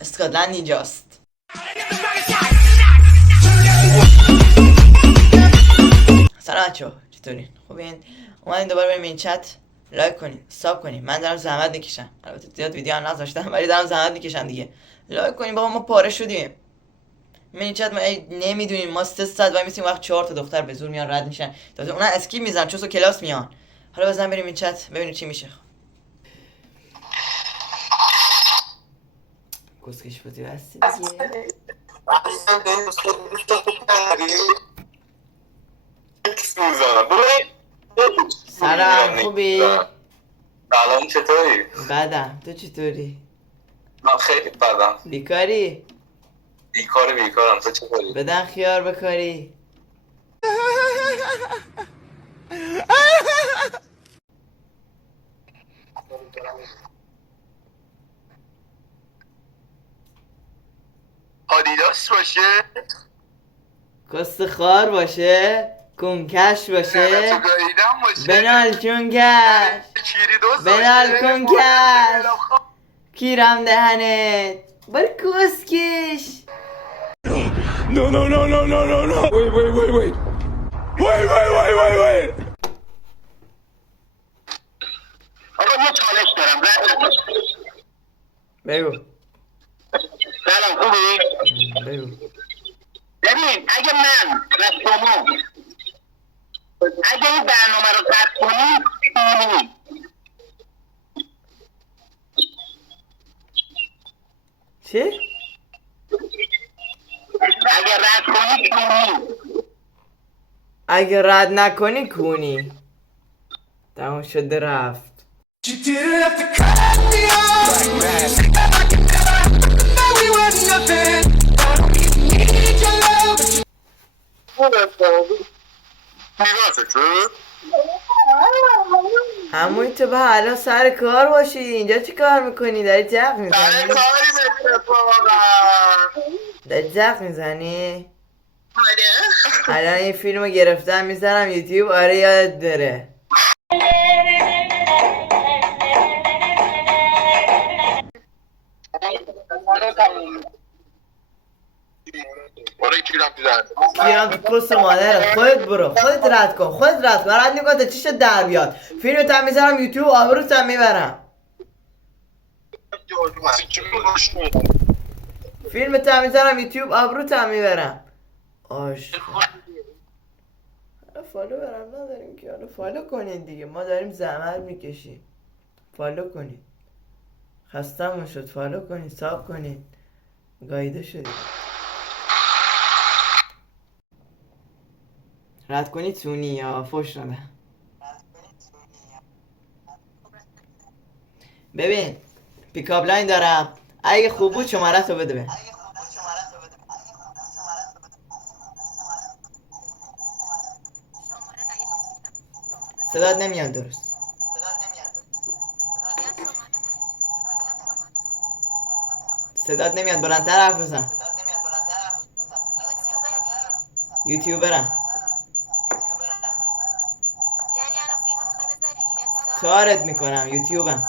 اسکاتلند اینجاست. سلام بچه‌ها، چطورین؟ خوبین؟ اومدین دوباره بریم این چت لایک کنین، ساب کنین. من دارم زحمت میکشم. البته زیاد ویدیو هم نذاشتم ولی دارم زحمت میکشم دیگه. لایک کنین بابا، ما پاره شدیم. این چت ما نمیدونیم، ما 3 ساعت وای میسیم وقت 4 تا دختر به زور میان رد میشن. تازه اونا اسکیپ میزنن چون کلاس میان. حالا بزن بریم این چت ببینیم چی میشه. کسکش بودی هستی دیگه. سلام، خوبی؟ سلام، چطوری؟ بدم، تو چطوری؟ من خیلی بدم. بیکاری؟ بیکارم، تو چطوری؟ بدن خیار بکاری؟ آدیداس باشه؟ کست خار باشه؟ کنکش باشه؟ تو گاییدم باشه؟ بنال کنکش، کیریدوس بنال باشه؟ کنکش، کیرم دهنت باری کسکش. No, no, no, no, no, no, no. Wait. Wait. آقا یه چالش دارم. بگو. سلام، خوبی؟ بگو. ببین، اگه من و شما اگه این برنامه رو قطع کنیم کونی. چی؟ اگه رد کنی کونی. اگه رد نکنی کونی. تموم شده رفت. You didn't have to cut me off. Now we were nothing. Need your love. همون تو به الان سر کار باشی، اینجا چی کار میکنی؟ داری جق میزنی؟ داری جق میزنی؟ الان این فیلمو گرفتم میذارم یوتیوب. آره یادت بره. کیرم تو کست مادره. خودت برو، خودت رد کن. رد میکن تا چیشت در بیاد. فیلمو تم میذارم یوتیوب، آبروت هم میبرم. فیلم تم میذارم یوتیوب، آبروت هم میبرم. آش فالو برم نداریم که. حالا فالو کنید دیگه، ما داریم زحمت میکشیم. فالو کنید. خستمون شد. فالو کنید، ساب کنید. گایده شدید. رد کنید سونی یا فوش نده. ببین پیکاپ لاین دارم، اگه خوب بود شماره تو بده. صدات نمیاد درست. صدات نمیاد، بلندتر حرف بزن. یوتیوبرم. کارت میکنم یوتیوبم.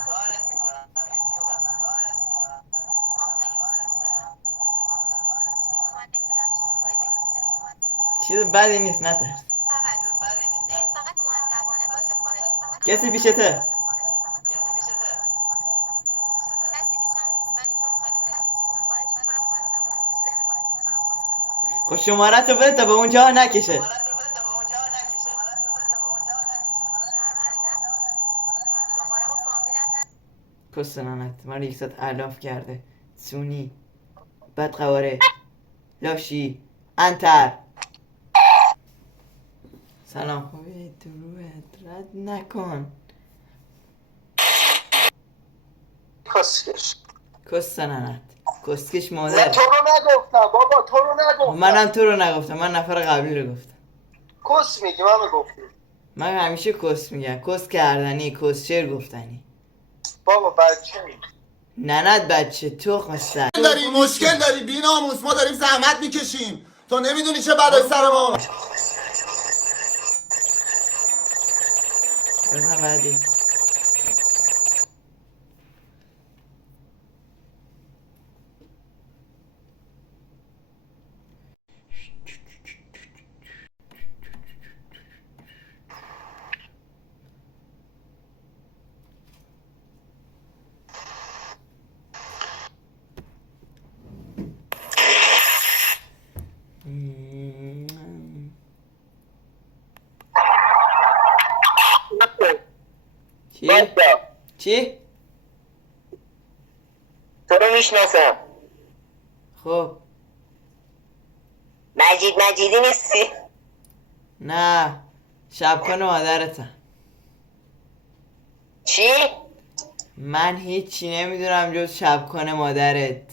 چیز بدی نیست، نترس. کسی پیشته؟ خب شماره تو بده تا به اونجا نکشه. کس نانت من یک ساعت علاف کرده. سونی بد قواره لاشی انتر. سلام، خوبی؟ دروت رد نکن. کسکش. کس نانت کسکش مادر. تو رو نگفتم بابا، تو رو نگفتم. منم تو رو نگفتم، من نفر قبلی رو گفتم. کس میگی، من گفتم. من همیشه کس میگم. کس کردنی، کس شعر گفتنی. بابا بچه میگی. ننت بچه تخم سر. مشکل داری بی‌ناموس، ما داریم زحمت میکشیم، تو نمیدونی چه بلای سر ما. بزن بعدی. چی؟ باستا چی؟ تو رو میشناسم. خب مجیدی نیستی؟ نه شبکن مادرتم. چی؟ من هیچی نمیدونم جز شبکن مادرت.